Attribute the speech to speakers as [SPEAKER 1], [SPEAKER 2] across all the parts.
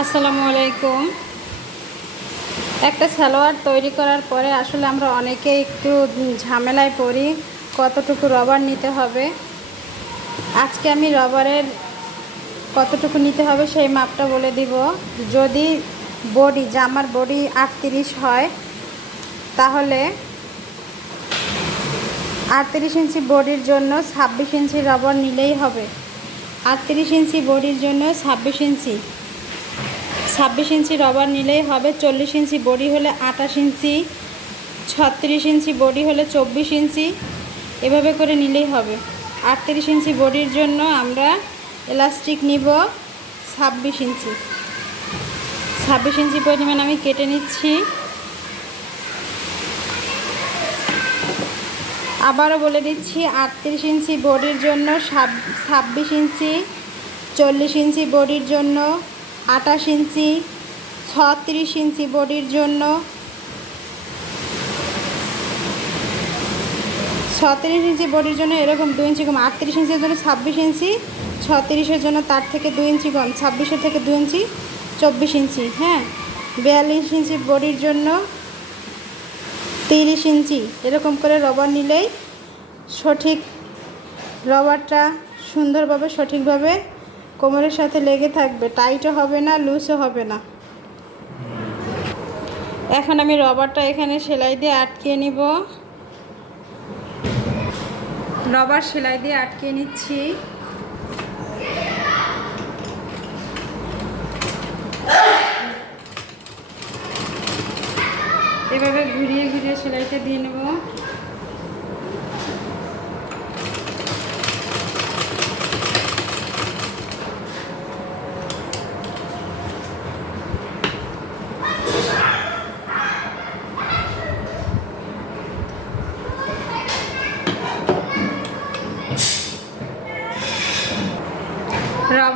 [SPEAKER 1] আসসালামু আলাইকুম। একটা সালোয়ার তৈরি করার পরে আসলে আমরা অনেকে একটু ঝামেলায় পড়ি, কতটুকু রবার নিতে হবে। আজকে আমি রবারের কতটুকু নিতে হবে সেই মাপটা বলে দিব। যদি বডি, জামার বডি আটত্রিশ হয়, তাহলে আটত্রিশ ইঞ্চি বডির জন্য ছাব্বিশ ইঞ্চি রবার নিলেই হবে। আটত্রিশ ইঞ্চি বডির জন্য ছাব্বিশ ইঞ্চি। ছাব্বিশ ইঞ্চি রবার নিলেই হবে, চল্লিশ ইঞ্চি বডি হলে আঠাশ ইঞ্চি, ছত্রিশ ইঞ্চি বডি হলে চব্বিশ ইঞ্চি, এভাবে করে নিলেই হবে। আটত্রিশ ইঞ্চি বডির জন্য আমরা এলাস্টিক নিব ছাব্বিশ ইঞ্চি। ছাব্বিশ ইঞ্চি পরিমাণ আমি কেটে নিচ্ছি। আবারও বলে দিচ্ছি, আটত্রিশ ইঞ্চি বডির জন্য ছাব্বিশ ইঞ্চি, চল্লিশ ইঞ্চি বডির জন্য আঠাশ ইঞ্চি, ছত্রিশ ইঞ্চি বডির জন্য, ছত্রিশ ইঞ্চি বডির জন্য এরকম দু ইঞ্চি কম, আটত্রিশ ইঞ্চির জন্য ছাব্বিশ ইঞ্চি, ছত্রিশের জন্য তার থেকে দু ইঞ্চি কম, ছাব্বিশের থেকে দু ইঞ্চি, চব্বিশ ইঞ্চি হ্যাঁ? বিয়াল্লিশ ইঞ্চি বডির জন্য তিরিশ ইঞ্চি, এরকম করে রবার নিলেই সঠিক রবারটা সুন্দরভাবে, সঠিকভাবে কোমরের সাথে লেগে থাকবে, টাইটও হবে না লুজও হবে না। এখন আমি রবারটা এখানে সেলাই দিয়ে আটকিয়ে নিব। রবার সেলাই দিয়ে আটকিয়ে নিচ্ছি। এভাবে ঘুরিয়ে ঘুরিয়ে সেলাইটা দিয়ে নেব।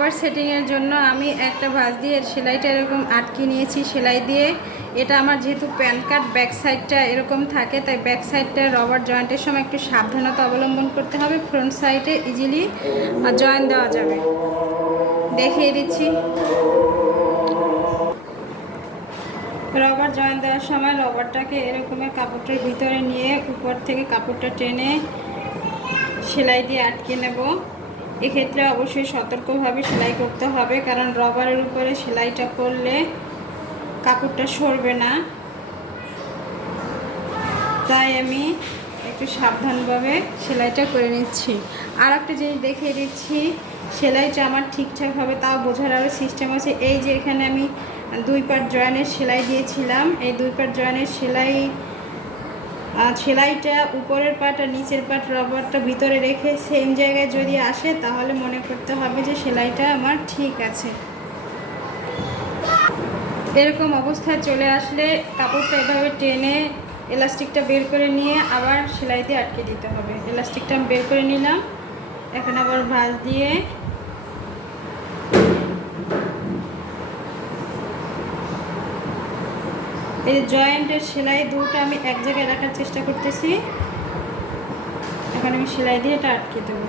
[SPEAKER 1] রবার সেটিংয়ের জন্য আমি একটা ভাঁজ দিয়ে সেলাইটা এরকম আটকে নিয়েছি, সেলাই দিয়ে। এটা আমার যেহেতু প্যান কার্ড ব্যাক সাইডটা এরকম থাকে, তাই ব্যাক সাইডটা রবার জয়েন্টের সময় একটু সাবধানতা অবলম্বন করতে হবে। ফ্রন্ট সাইডে ইজিলি জয়েন দেওয়া যাবে। দেখিয়ে দিচ্ছি। রবার জয়েন দেওয়ার সময় রবারটাকে এরকমের কাপড়টার ভিতরে নিয়ে উপর থেকে কাপড়টা টেনে সেলাই দিয়ে আটকে নেব। এক্ষেত্রে অবশ্যই সতর্কভাবে সেলাই করতে হবে, কারণ রবারের উপরে সেলাইটা করলে কাপড়টা সরবে না। তাই আমি একটু সাবধানভাবে সেলাইটা করে নিচ্ছি। আর একটা জিনিস দেখিয়ে দিচ্ছি, সেলাইটা আমার ঠিকঠাকভাবে তাও বোঝার আরও সিস্টেম আছে। এই যে এখানে আমি দুই পাট জয়েনের সেলাই দিয়েছিলাম, এই দুই পাট জয়েনের সেলাই সেলাইটা উপরের পাট, নিচের পাট, রবারটা ভিতরে রেখে সেম জায়গায় যদি আসে, তাহলে মনে করতে হবে যে সেলাইটা আমার ঠিক আছে। এরকম অবস্থায় চলে আসলে কাপড়টা এভাবে টেনে এলাস্টিকটা বের করে নিয়ে আবার সেলাই দিয়ে আটকে দিতে হবে। এলাস্টিকটা আমি বের করে নিলাম, এখন আবার ভাঁজ দিয়ে এই জয়েন্টের সেলাই দুটো আমি এক জায়গায় রাখার চেষ্টা করতেছি। এখন আমি সেলাই দিয়ে এটা আটকে দেবো।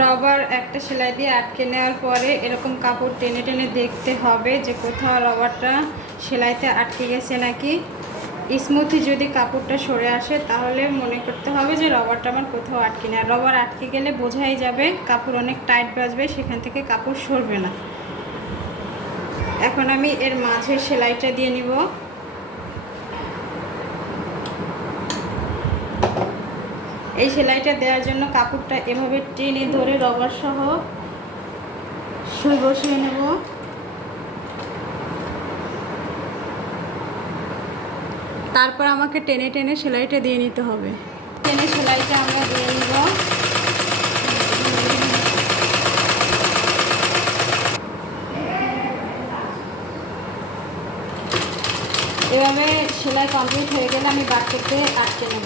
[SPEAKER 1] রবার একটা সেলাই দিয়ে আটকে নেওয়ার পরে এরকম কাপড় টেনে টেনে দেখতে হবে যে কোথাও রবারটা সেলাইতে আটকে গেছে নাকি। স্মুথি যদি কাপড়টা সরে আসে তাহলে মনে করতে হবে যে রবারটা আমার কোথাও আটকে নেয় রবার আটকে গেলে বোঝাই যাবে কাপড় অনেক টাইট বাজবে, সেখান থেকে কাপড় সরবে না। এখন আমি এর মাঝে সেলাইটা দিয়ে নিব। এই সেলাইটা দেওয়ার জন্য কাপড়টা এভাবে টেনে ধরে রবার সহ সুই বসিয়ে নেব। তারপর আমাকে টেনে টেনে সেলাইটা দিয়ে নিতে হবে। টেনে সেলাইটা আমরা দিয়ে নিব। এভাবে সেলাই কমপ্লিট হয়ে গেলে আমি বাক্যতে আটকে নেব।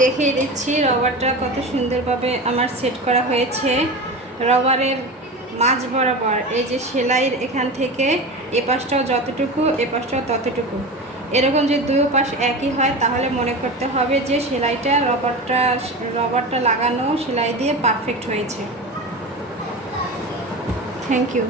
[SPEAKER 1] দেখিয়ে দিচ্ছি রবারটা কত সুন্দরভাবে আমার সেট করা হয়েছে। রবারের মাঝ বরাবর, এই যে সেলাইয়ের এখান থেকে এ পাশটাও যতটুকু এ পাশটাও ততটুকু। এরকম যে দুই পাশ একই হয়, তাহলে মনে করতে হবে যে সেলাইটা রবারটা রবারটা লাগানো সেলাই দিয়ে পারফেক্ট হয়েছে। Thank you